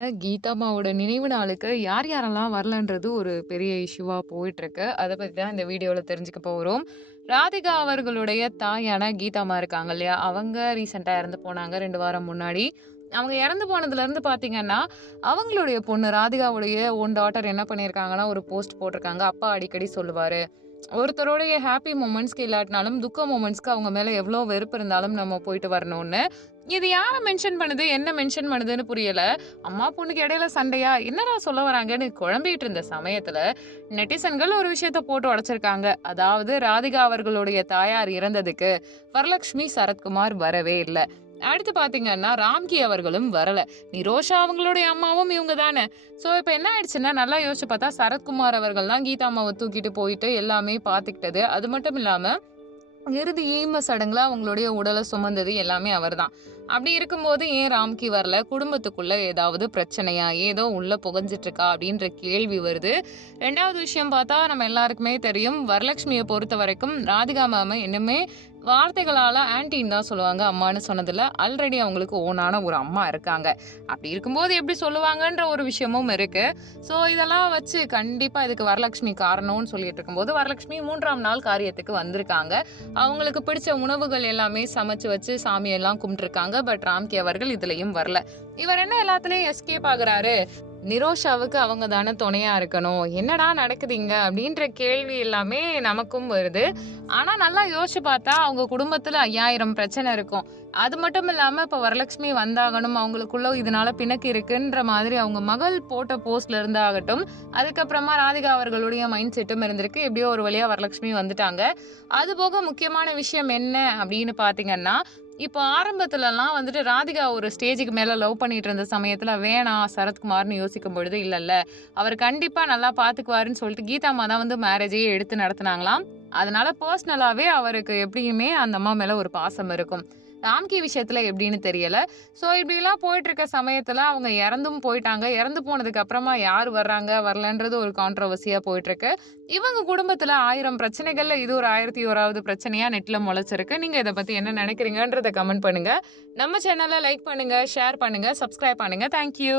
கீதாம்மாவோட நினைவு நாளுக்கு யார் யாரெல்லாம் வரலன்றது ஒரு பெரிய இஷ்யூவாக போயிட்டுருக்கு. அதை பற்றி தான் இந்த வீடியோவில் தெரிஞ்சுக்க போகிறோம் ராதிகா அவர்களுடைய தாயான கீதாம்மா இருக்காங்க இல்லையா? அவங்க ரீசெண்டாக இறந்து போனாங்க ரெண்டு வாரம் முன்னாடி. அவங்க இறந்து போனதுலேருந்து பார்த்தீங்கன்னா, அவங்களுடைய பொண்ணு ராதிகாவுடைய ஓன் டாட்டர் என்ன பண்ணியிருக்காங்கன்னா, ஒரு போஸ்ட் போட்டிருக்காங்க. அப்பா அடிக்கடி சொல்லுவார் ஒருத்தருடைய ஹாப்பி மூமெண்ட்ஸ்க்கு இல்லாட்டினாலும், துக்க மூமெண்ட்ஸ்க்கு அவங்க மேலே எவ்வளோ வெறுப்பு இருந்தாலும் நம்ம போயிட்டு வரணும்னு. இது யாரை மென்ஷன் பண்ணுது? என்ன மென்ஷன் பண்ணுதுன்னு புரியல. அம்மா, பொண்ணுக்கு இடையில சண்டையா? என்னடா சொல்ல வராங்கன்னு குழம்பிட்டு இருந்த சமயத்துல, நெட்டிசன்கள் ஒரு விஷயத்த போட்டு உடைச்சிருக்காங்க. அதாவது ராதிகா அவர்களுடைய தாயார் இறந்ததுக்கு வரலட்சுமி, சரத்குமார் வரவே இல்லை அடுத்து பார்த்தீங்கன்னா, ராம்கி அவர்களும் வரல. நிரோஷா அவங்களுடைய அம்மாவும் இவங்க தானே. ஸோ, இப்போ என்ன ஆயிடுச்சுன்னா, நல்லா யோசிச்சு பார்த்தா சரத்குமார் அவர்கள் தான் கீதா அம்மாவை தூக்கிட்டு போயிட்டு எல்லாமே பார்த்துக்கிட்டது. அது மட்டும் இல்லாமல் இறுதி ஈம சடங்குல அவங்களுடைய உடலை சுமந்தது எல்லாமே அவர்தான். அப்படி இருக்கும்போது ஏன் ராம்கி வரல? குடும்பத்துக்குள்ள ஏதாவது பிரச்சனையா? ஏதோ உள்ள புகஞ்சிட்டு இருக்கா? அப்படின்ற கேள்வி வருது. ரெண்டாவது விஷயம் பார்த்தா, நம்ம எல்லாருக்குமே தெரியும். வரலக்ஷ்மியை பொறுத்த வரைக்கும் ராதிகா மேம இன்னுமே வார்த்தைகளால் ஆன்டின்னு தான் சொல்லுவாங்க. அம்மான்னு சொன்னதில் ஆல்ரெடி அவங்களுக்கு ஓனான ஒரு அம்மா இருக்காங்க. அப்படி இருக்கும்போது எப்படி சொல்லுவாங்கன்ற ஒரு விஷயமும் இருக்குது ஸோ, இதெல்லாம் வச்சு கண்டிப்பாக இதுக்கு வரலட்சுமி காரணம்னு சொல்லிட்டு இருக்கும்போது, வரலட்சுமி மூன்றாம் நாள் காரியத்துக்கு வந்திருக்காங்க. அவங்களுக்கு பிடிச்ச உணவுகள் எல்லாமே சமைச்சு வச்சு சாமியெல்லாம் கும்பிட்டுருக்காங்க. பட் ராம்கி அவர்கள் இதுலேயும் வரல. இவர் என்ன எல்லாத்துலேயும் எஸ்கேப் ஆகுறாரு? நிரோஷாவுக்கு அவங்க தானே துணையாக இருக்கணும். என்னடா நடக்குதுங்க அப்படின்ற கேள்வி எல்லாமே நமக்கும் வருது. ஆனால் நல்லா யோசிச்சு பார்த்தா, அவங்க குடும்பத்தில் ஐயாயிரம் பிரச்சனை இருக்கும். அது மட்டும் இல்லாமல் இப்போ வரலட்சுமி வந்தாகணும். அவங்களுக்குள்ள இதனால பிணக்கு இருக்குன்ற மாதிரி அவங்க மகள் போட்ட போஸ்ட்ல இருந்தாகட்டும், அதுக்கப்புறமா ராதிகா அவர்களுடைய மைண்ட் செட்டும் இருந்திருக்கு. எப்படியோ ஒரு வழியாக வரலட்சுமி வந்துட்டாங்க. அதுபோக முக்கியமான விஷயம் என்ன அப்படின்னு பார்த்தீங்கன்னா, இப்போ ஆரம்பத்துலலாம் வந்துட்டு ராதிகா ஒரு ஸ்டேஜுக்கு மேலே லவ் பண்ணிட்டு இருந்த சமயத்தில் வேணாம் சரத்குமார்னு யோசிக்கும் பொழுது, இல்லைல்ல அவர் கண்டிப்பாக நல்லா பார்த்துக்குவாருன்னு சொல்லிட்டு கீதாமா தான் வந்து மேரேஜையே எடுத்து நடத்துனாங்களாம். அதனால பர்சனலாகவே அவருக்கு எப்படியுமே அந்த அம்மா மேலே ஒரு பாசம் இருக்கும். ராம்கி விஷயத்தில் எப்படின்னு தெரியல. ஸோ, இப்படிலாம் போயிட்டுருக்க சமயத்தில் அவங்க இறந்தும் போயிட்டாங்க. இறந்து போனதுக்கு அப்புறமா யார் வர்றாங்க, வரலன்றது ஒரு கான்ட்ரவர்சியாக போயிட்டுருக்கு. இவங்க குடும்பத்தில் ஆயிரம் பிரச்சனைகளில் இது ஒரு ஆயிரத்தி ஓராவது பிரச்சனையாக நெட்டில் முளைச்சிருக்கு. நீங்கள் இதை பற்றி என்ன நினைக்கிறீங்கன்றத கமெண்ட் பண்ணுங்கள் நம்ம சேனலை லைக் பண்ணுங்கள் ஷேர் பண்ணுங்கள் சப்ஸ்கிரைப் பண்ணுங்கள் தேங்க் யூ.